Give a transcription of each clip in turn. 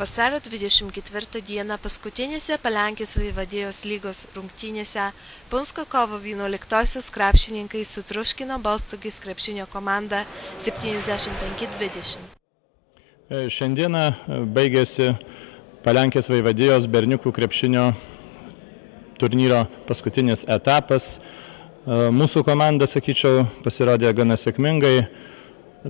Vasario 24 dieną paskutinėse Palenkės vaivadijos lygos rungtynėse Punsko kovo 11-osios krepšininkai sutriuškino Balstogės krepšinio komandą 75-20. Šiandieną baigėsi Palenkės vaivadijos berniukų krepšinio turnyro paskutinis etapas. Mūsų komanda, sakyčiau, pasirodė gana sėkmingai.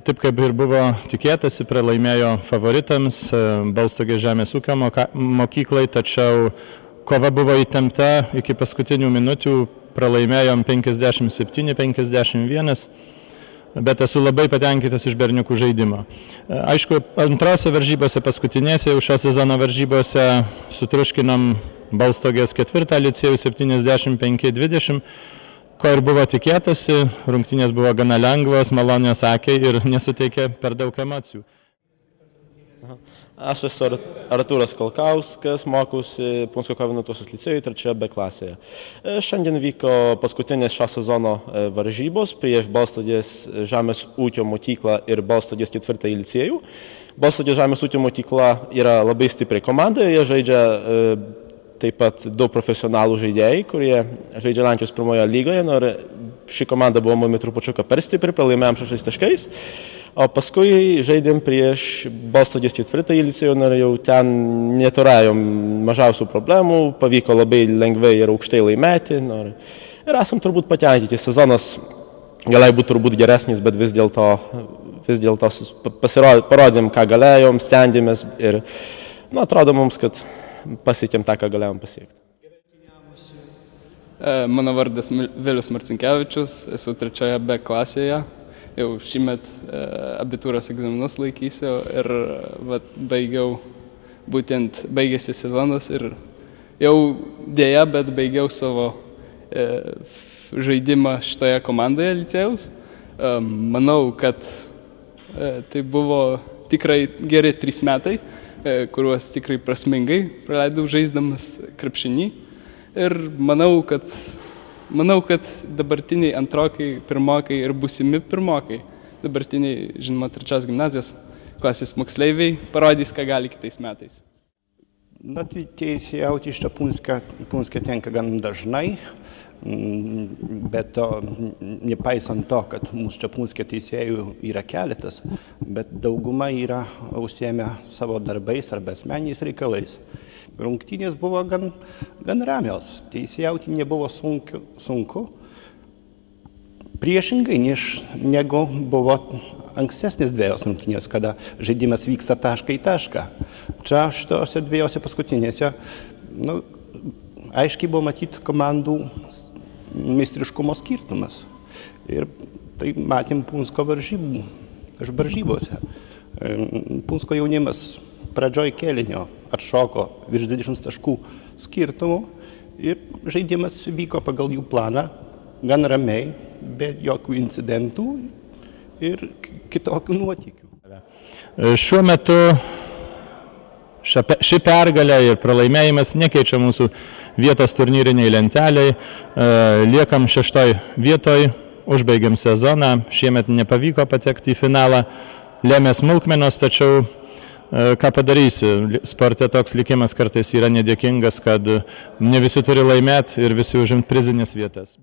Taip kaip ir buvo tikėtasi, pralaimėjo favoritams Balstogės žemės ūkio mokyklai, tačiau kova buvo įtempta iki paskutinių minutių, pralaimėjom 57-51, bet esu labai patenkintas iš berniukų žaidimo. Aišku, antrose varžybose, paskutinėse jau šio sezono varžybose sutriuškinom Balstogės 4. licėjų 75-20. Ko ir buvo tikėtasi, rungtynės buvo gana lengvos, malonios akiai ir nesuteikė per daug emocijų. Aš esu Artūras Kolkauskas, mokausi Punsko kovo 11-osios licėjuje 3 B klasėje. Šiandien vyko paskutinės šio sezono varžybos prieš Balstogės žemės ūkio mokyklą ir Balstogės 4. licėjų. Balstogės žemės ūkio mokykla yra labai stipri komanda, jie žaidžia taip pat daug profesionalų žaidėjai, kurie žaidžia Lenkijos pirmoje lygoje. Ši komanda buvo mumi trupučiuką per stipri, pralaimėjom 6 taškais. O paskui žaidėm prieš Balstogės 4. licėjų, jau ten neturėjom mažiausių problemų, pavyko labai lengvai ir aukštai laimėti. Ir esam turbūt patenkinti. Sezonas galėjo būti turbūt geresnis, bet vis dėlto parodėm, ką galėjom, stengėmės ir atrodo mums, kad pasiekėm tą, ką galėjom pasiekti. Mano vardas Vilius Marcinkevičius, esu 3 B klasėje, jau šįmet abitūros egzaminus laikysiu ir baigėsi sezonas ir jau dėja, bet baigiau savo žaidimą šitoje komandoje licėjaus. Manau, kad tai buvo tikrai geri 3 metai, kuriuos tikrai prasmingai praleidau žaisdamas krepšinį. Ir manau, kad dabartiniai antrokai, pirmokai ir būsimi pirmokai, dabartiniai, žinoma, 3 gimnazijos klasės moksleiviai parodys, ką gali kitais metais. Teisėjauti iš Punske tenka gan dažnai, bet nepaisant to, kad mūsų Punske teisėjų yra keletas, bet dauguma yra užsiėmę savo darbais arba asmeniniais reikalais. Rungtynės buvo gan ramios, teisėjauti nebuvo sunku, priešingai negu buvo ankstesnės 2 rungtynės, kada žaidimas vyksta tašką į tašką. Čia šitose 2 paskutinėse aiškiai buvo matyti komandų meistriškumo skirtumas. Ir tai matėm Punsko varžybose. Punsko jaunimas pradžioj kėlinio atšoko virš 20 taškų skirtumų ir žaidimas vyko pagal jų planą gan ramiai, be jokių incidentų ir kitokių nuotykių. Šiuo metu ši pergalė ir pralaimėjimas nekeičia mūsų vietos turnyriniai lenteliai. Liekam 6 vietoj, užbaigiam sezoną. Šiemet nepavyko patekti į finalą. Lėmė smulkmenos, tačiau ką padarysi? Sporte toks likimas kartais yra nedėkingas, kad ne visi turi laimėti ir visi užimt prizinės vietas.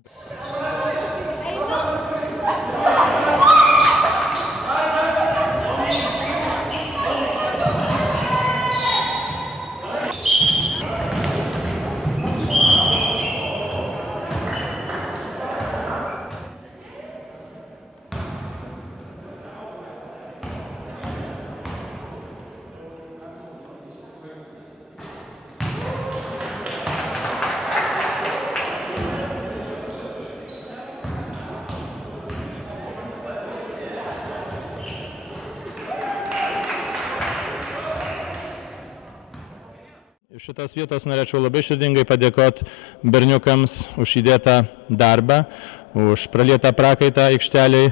Iš šitos vietos norėčiau labai širdingai padėkoti berniukams už įdėtą darbą, už pralietą prakaitą aikšteliai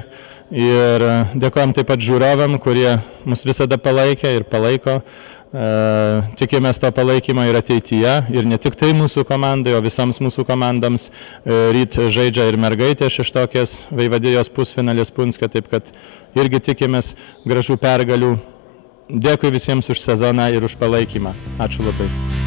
ir dėkojam taip pat žiūrovam, kurie mus visada palaikė ir palaiko. Tikimės to palaikymo ir ateityje ir ne tik tai mūsų komandai, o visoms mūsų komandoms. Ryt žaidžia ir mergaitė 6. vaivadijos pusfinalis Punske, taip kad irgi tikimės gražių pergalių dėkui visiems už sezoną ir už palaikymą. Ačiū labai.